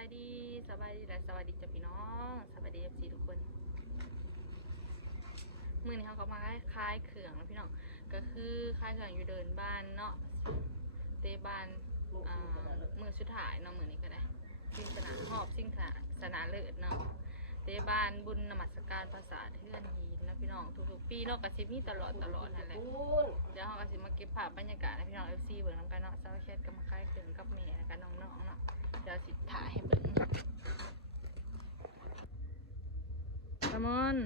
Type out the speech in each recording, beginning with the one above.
ายดีและสวัสดีจ้ะพี่น้องสวัสดีFCทุกคนมื้อนี้เขามาคล้ายเขื่องพี่น้องก็คือคล้ายเขื่องอยู่เดินบ้านเนาะเตะบ้านมือสุดท้ายเนาะมื้อนี้ก็ได้สิ่งสนาหอบสิ่งสนาเลิศเนาะเตะบ้านบุญนมัสการภาษาเทื่อนหินนะพี่น้องทุกๆปีเนาะก็สิมีตลอดนั่นแหละเดี๋ยวเราก็สิมาเก็บภาพบรรยากาศให้พี่น้อง FC เบิ่งนำกันเนาะซาวแคทก็มาคล้ายเขื่องกับแม่แล้วก็น้องๆเนาะเดี๋ยวสิถ่ายให้เบิ่งตะมอน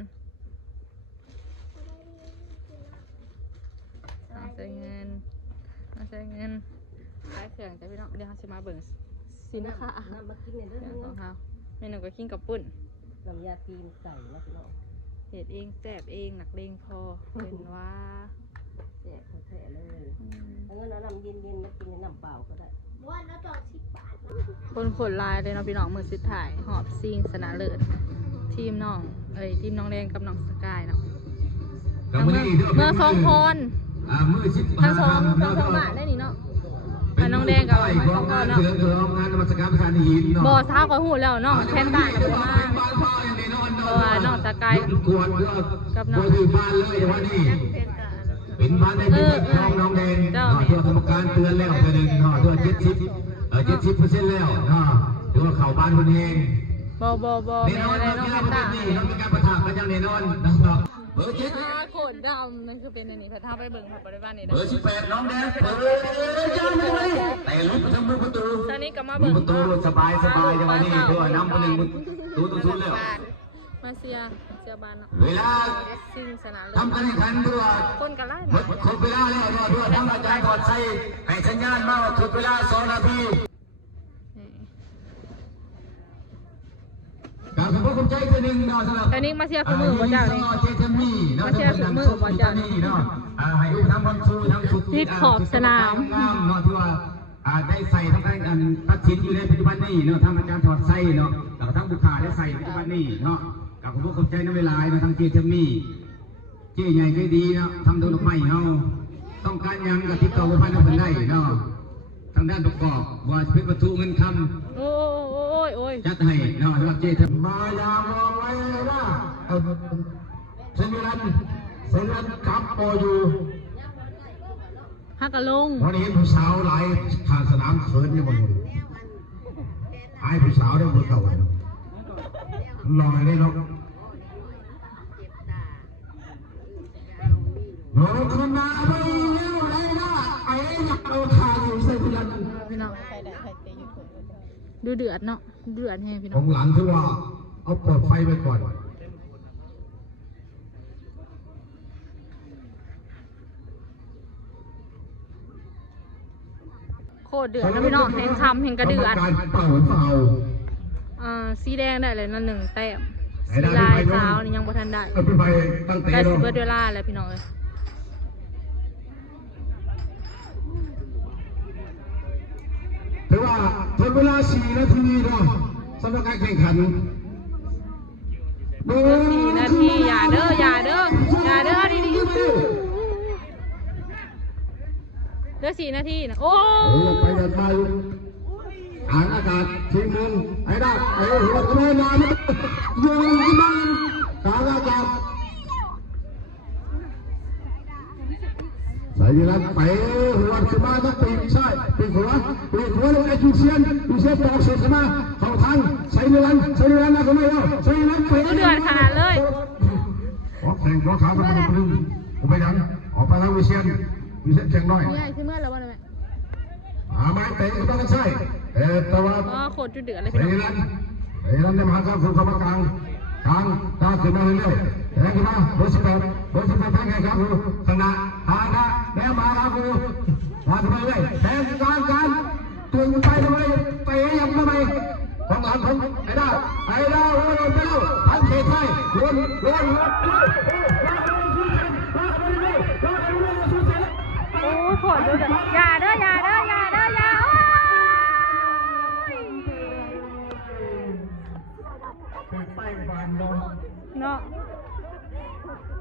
ใส่เงินคล้ายเขื่องจ้ะพี่น้องเดี๋ยวเราสิมาเบิ่งสินค้ามากินเนี่ยเรื่องของเขาเมนูก็กินกับปุ้นน้ำยาตีนไก่นะพี่น้องเห็ดเองแซ่บเองหนักเลงพอเป็นว่าแซ่บแท้เลยแล้วก็น้ำเย็นๆมากินในน้ำเปล่าก็ได้ว่าน้ำตก10 บาทคนลายเลยเนาะพี่น้องมือสุดท้ายหอบซิงสนาเลิศทีมน้องทีมน้องแดงกับน้องสกายเนาะเมื่อสองคนทั้งสองบาทได้นี่เนาะน้องแดงกับสองคนเนาะบ่อท้าก็หูแล้วน้องแทนตากับมาเพราะว่าน้องสกายกับน้องเป็นบ้านในที่น้องแดงเพื่อกรรมการเตือนแล้วเตือนเตือน70%แล้วถือว่าเข่าบ้านคนเองแน่นอนน้องแพนด้าน้องมีการประทะกันอย่างแน่นอนนะครับเบอร์7โขนดำนั่นคือเป็นอันนี้พระท่าไปเบิ่งพระบริวารนี่เบอร์18น้องแดงเปิดย่างเลยแต่ลุกทำมือประตูตอนนี้ก็มาเบิ่งประตูสบายจังหวะนี้ถือว่าน้ำคนหนึ่งตูทุนแล้วมาเสียบานเวลาทำการแข่งขันด้วยคนกันไล่ครบเวลาแล้วด้วยทำอาจารย์ถอดใส่ให้สัญญาณมาถึงเวลา2 นาทีการขอบคุณใจตัวหนึ่งเนาะสำหรับตอนนี้มาเชียร์มือว่าเจ้านี่มาเชียร์มือว่าเจ้านี่เนาะให้อุปถัมภ์ความสู้ทั้งสุดที่ขอบสนามเนาะที่ว่าได้ใส่ทั้งการตัดสินอยู่ในปัจจุบันนี้เนาะทำอาจารย์ถอดใส่เนาะแล้วก็ทั้งบุคคลได้ใส่ปัจจุบันนี้เนาะกับขอบคุณใจน้ำเวลาเนาะทั้งเจเจมี่เจ๊ใหญ่ใจดีเนาะทำโดนลูกไม้เฮาต้องการยังกับติดต่อกับพันธุ์ได้เนาะทางด้านประกอบว่าจะเป็นประตูเงินคำโอ้ยจัดให้เนาะสำหรับเจ๊มายามองไว้นะเซนันกับโออยู่ฮักกะลงวันนี้ผู้สาวหลายทางสนามเขินอยู่บนไอ้ผู้สาวได้บนเก่าลองอะไรเนาะโน้ตคนมาไปแล้วไรนะไอ้อยากเอาทางอยู่เส้นยันพี่น้องดูเดือดเนาะเดือดแฮพี่น้องของหลังคือว่าเอาเปิดไฟไปก่อนโคตรเดือดนะพี่น้องแห่งคำแห่งกระเดือดสีแดงได้เลยนั่น1 แต้มสีลายขาวนี่ยังบ่ทันได้ได้10 เวลาแล้วพี่น้องเลยถือว่าทนเวลา4 นาทีเนาะสำหรับการแข่งขัน4 นาทีอย่าเด้อดีๆเด้อ4 นาทีนะโอ้ไปกันไปอ่านอากาศทีมนึงไอ้ได้หัวกระโดดมาโยนขึ้นมาอ่านอากาศใส่ยีรันไปหัวขึ้นมาต้องปีกใช่ปีกหัวเลยไอ้ยูเซียนปอกเสร็จมาเข้าทางใส่ยีรันนะก็ไม่เอาใส่ยีรันไปเดือดขนาดเลยออกแข่งขาวกันมาดึงผมไปยังออกไปทางวิเชียนแข่งน้อยใหญ่ขึ้นเมื่อแล้ววันนี้ไม้เตะก็ต้องใช่แต่ว่าโคตรจุดเดือดเลยพี่น้องไอ้นั่นเนี่ยมาครับคุณเข้ามากลางตาขึ้นมาเรื่อยๆแข่งขึ้นมาเบอร์ 18แข่งครับคุณข้างหน้าแล้วมาครับคุณมาทำไมเรื่อยแข่งการตัวไปทำไมไปยังทำไมของหลังของไอ้ดาวโอ้ยไปแล้วทันเขตไทยวนโอ้โหดูเดือดอย่าเด้อเนาะ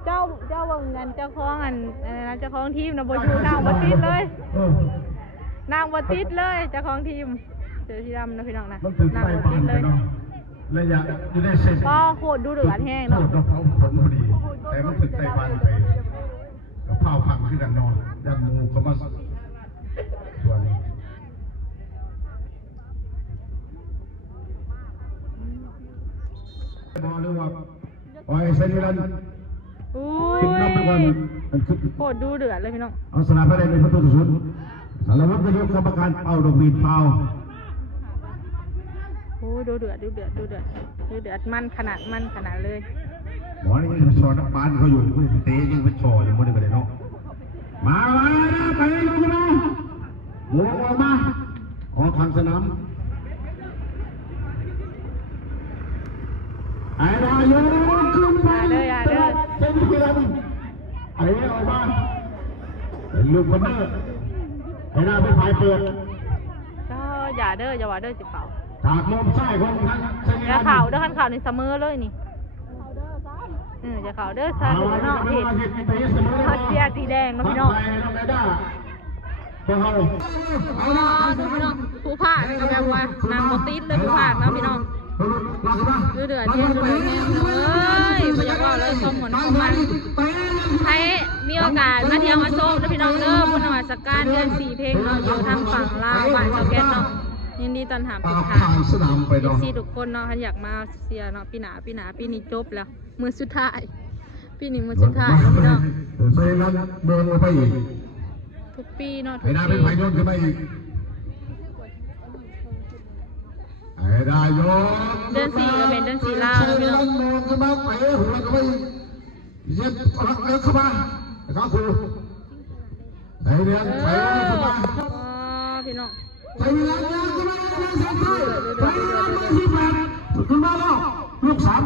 เจ้าเบิ่งเงินเจ้าของเจ้าของทีมนะบ่อยู่นางบ่ติดเลยเจ้าของทีม เสื้อสีดำนะพี่น้องนะ มันถึง นั่ง ใต้ รถ บ้า ติ น ด เล เลย ย เนาะระยะอยู่ในเส้น ก็โคตรดูเดือดแห้ง เนาะ เนาะ เราเขาผมพอดีแต่มันถึงใต้บ้านไปกับเผาพังขึ้นกันนอนยันหมูเขามาส่วนบอหรือว่าโอ้ยเซนิรัน อุ้ ขึ้นนำไปก่อน ย มันขึ้น โคตรดูเดือดเลยพี่น้อง เอาสนามไปเลยเป็นประตูสุดสารวัตรนายกกรรมการเป่าดอกบีดเผา โอ้ดูเดือดดูเดือดดูเดือดดูเดือดมันขนาดเลย หมอนี่มันชอนักบ้านเขาอยู่ที่เตะยังเป็นชออยู่ไม่ได้ไปเลยเนาะมาไปลงมาหมูออกมาออกทางสนามไอ้ดาโยขึ้นไปเต็มที่แล้วไอ้ออกมาลูกคนเนอร์ไอ้ดาเป็นฝ่ายเปิด ก็อย่าเด้ออย่าว่าเด้อสิเข่า จากมุมซ้ายของทางเซนี อย่าเข่าเด้อคันเข่านี่เสมอเลยนี่อย่าเข่าเด้อซาดูเนาะพี่เขาเสียสีแดงเนาะพี่น้องผู้ภาคก็แบบว่านางบติดเลยผู้ภาคเนาะพี่น้องดูเดือดแห้งเลยบ่อยากว่าเลยความหมุนของมันใครมีโอกาสมาเที่ยวมาชมนะพี่น้องเด้อบุญนวัตการเดือน4เพลงเนาะอยู่ทางฝั่งลาวบ้านเจ้าแก่นเนาะยินดีต้อนรับทุกท่านที่ทุกคนเนาะท่านอยากมาเสียเนาะปีหน้าปีนี้จบแล้วมือสุดท้ายปีนี้มือสุดท้ายเนาะพี่น้อง เซนันเดินไปอีก ทุกปีเนาะทุ ไอ้ ก ดา ปี เป็นไผ่โยนขึ้นมาอีกไอ้ดาโยน เดือน4ก็เป็นเดือน4ลาวเนาะพี่น้อง โยนขึ้นมาไปหัวขึ้นมาอีกเย็บเข้ามาครับครูไอ้เดือนไปขึ้นมา พี่น้อง ไปเวลาเดินขึ้นมาเดินเส้นที่ไปเวลาเดินที่แปดขึ้นมาแล้วลูกสาม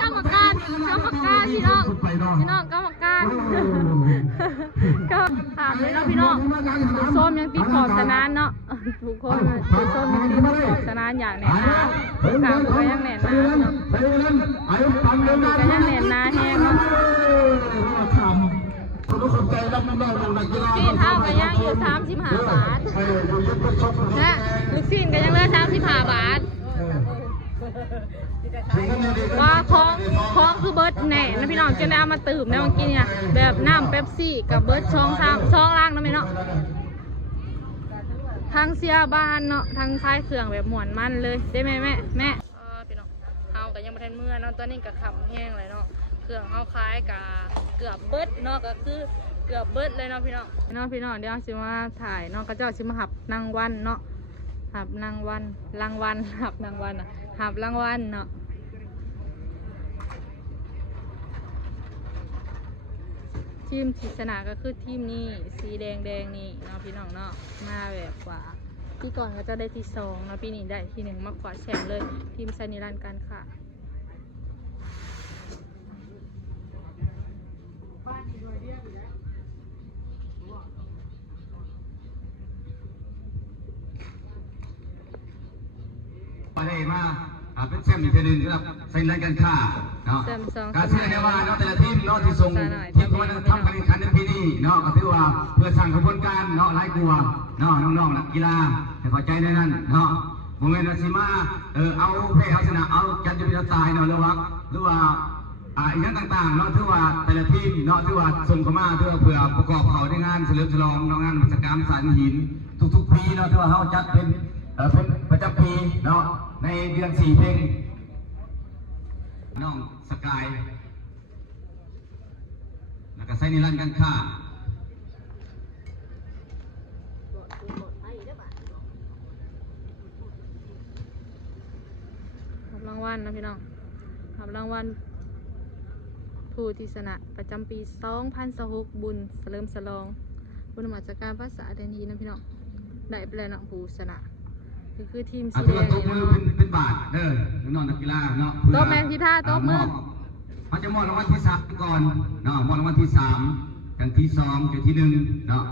กรรมการพี่น้องพี่น้องกรรมการก็ถามเลยเนาะพี่น้องผู้ส้มยังติดขอบสนานเนาะทุกคนผู้ส้มยังติดขอบสนานอย่างแน่นนะกลางก็ยังแน่นนะเนาะก็ยังแน่นนะแห้งเนาะปีนเท่ากันยังอยู่35 บาทและลูกชิ้นก็ยังเหลือ35 บาทว่าของคือเบิร์ดแหน่นะพี่น้องจะได้เอามาตื่มนะเมื่อกี้เนี่ยแบบน้ำเป๊ปซี่กับเบิร์ดช่องล่างนะพี่น้องทางเสียบ้านเนาะทางคลายเครื่องแบบหมวนมันเลยได้ไหมแม่พี่น้องเอากับยังไม่ทันเมื่อเนาะตอนนี้กับขำแห้งเลยเนาะเครื่องเอาคล้ายกับเกือบเบิร์ดเนาะก็คือเกือบเบิร์ดเลยเนาะพี่น้องเดี๋ยวสิมาถ่ายเนาะก็เจ้าสิมาหับนางวันเนาะหับนางวันรางวัลหับนางวันหับรางวัลเนาะทีมที่ชนะก็คือทีมนี้สีแดงนี่เนาะพี่น้องเนาะมาแบบว่าที่ก่อนก็จะได้ที่2เนาะปีนี้ได้ที่1มากกว่าแชมป์เลยทีมชานิรันดร์การค่ะไปได้มาเป็นแชมป์อีกทีหนึ่งสำหรับไซน์การค้าเนาะการเชื่อเนี่ยว่าแต่ละทีมเนาะที่ส่งทีมคนทำการแข่งขันในปีนี้เนาะก็ถือว่าเพื่อสร้างกระบวนการเนาะไล่กลัวเนาะน้องๆนักกีฬาให้เข้าใจในนั้นเนาะโมเมนต์สิมาเอาแพ้เอาชนะเอากันจะเป็นตายเนาะหรือว่าอีกอย่างต่างๆเนาะถือว่าแต่ละทีมเนาะถือว่าส่งเข้ามาเพื่อประกอบเขาในงานเฉลิมฉลองงานกิจกรรมสารหินทุกๆปีเนาะถือว่าเขาจัดเป็นประจำปีเนาะในเดือน4เพลงน้องสกายแล้วก็ไซนิรันดร์การค้ารับรางวัลนะพี่น้องรับรางวัลผู้ที่ชนะประจำปี2026บุญเฉลิมฉลองบุญมาจากการภาษาเดนทีนะพี่น้องได้ไปเลยเนาะผู้ชนะคือทีมสีแดง ตบมือเป็นบาทน้องนักกีฬาเนาะ โต๊ะแมงที่ท่าโต๊ะมือ เขาจะมอบรางวัลที่3ก่อนเนาะมอบรางวัลที่3กันที่2กันที่1เนาะ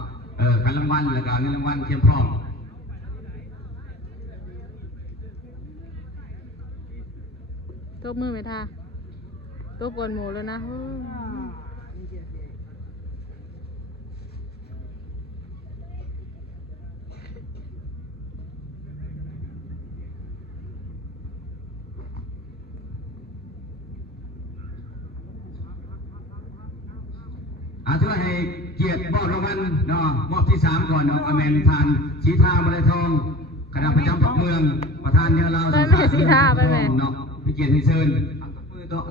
การรางวัลแล้วก็เงินรางวัลเตรียมพร้อม โต๊ะมือไหมท่าโต๊ะปวนหมูแล้วนะ ถือว่าให้เกียรติมอบรางวัลเนาะมอบที่3ก่อนเนาะอเมนทานสีทามาเลยทองคณะประจำเมืองประธานเนี่ยเราเนาะพี่เกียรติให้เชิญ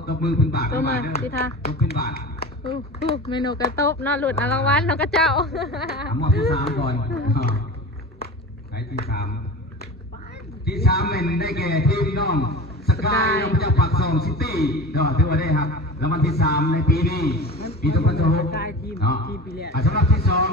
ตบมือขึ้นบาท ตัวมาสิท่า ตบขึ้นบาท เมนูกระตบเนาะหลุดรางวัลเนาะกระเจ้า มอบที่3ก่อนไหนที่3เป็นได้แก่ทีมน้องสกายน้องจากปากซองซิตี้เนาะถือว่าได้ครับรางวัลที่3ในปีนี้ปี2016เนาะสำหรับที่2